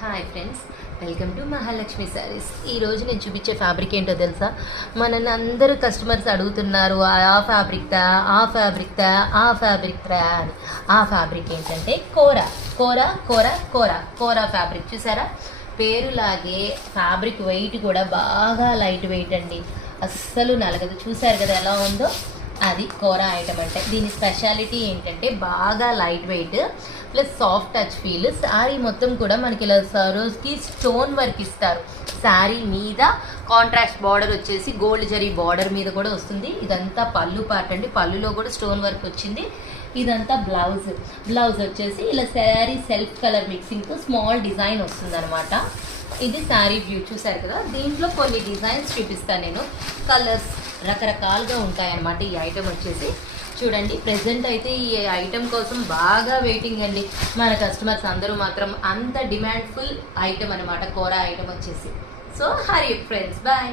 Hi friends, welcome to Mahalakshmi saris. ఈరోజు నేను చూపించే ఫ్యాబ్రిక్ ఏంటో తెలుసా? మనల్ని అందరూ కస్టమర్స్ అడుగుతున్నారు, ఆ ఫ్యాబ్రిక్దా, ఆ ఫ్యాబ్రిక్దా, ఆ ఫ్యాబ్రిక్దా అని. ఆ ఫ్యాబ్రిక్ ఏంటంటే కోరా కోరా కోరా కోరా కోరా ఫ్యాబ్రిక్. చూసారా, పేరులాగే ఫ్యాబ్రిక్ వెయిట్ కూడా బాగా లైట్ వెయిట్ అండి, అస్సలు నలగదు. చూసారు కదా ఎలా ఉందో, అది కోరా ఐటమ్ అంటే. దీని స్పెషాలిటీ ఏంటంటే బాగా light weight plus soft touch feel. Sari మొత్తం కూడా మనకి ఇలా సరోస్కి స్టోన్ వర్క్ ఇస్తారు. శారీ మీద కాంట్రాస్ట్ బార్డర్ వచ్చేసి గోల్డ్ జరీ బార్డర్ మీద కూడా వస్తుంది. ఇదంతా పళ్ళు పార్ట్ అండి, పళ్ళులో కూడా స్టోన్ వర్క్ వచ్చింది. ఇదంతా బ్లౌజ్ వచ్చేసి ఇలా శారీ సెల్ఫ్ కలర్ మిక్సింగ్తో స్మాల్ డిజైన్ వస్తుంది అనమాట. ఇది శారీ వ్యూ చూసారు కదా. దీంట్లో కొన్ని డిజైన్స్ చూపిస్తాను నేను. కలర్స్ రకరకాలుగా ఉంటాయన్నమాట. ఈ ఐటమ్ వచ్చేసి చూడండి, ప్రెసెంట్ అయితే ఈ ఐటమ్ కోసం బాగా వెయిటింగ్ అండి మన కస్టమర్స్ అందరూ. మాత్రం అంత డిమాండ్ఫుల్ ఐటమ్ అనమాట కోరా ఐటమ్ వచ్చేసి. So Hari friends, bye.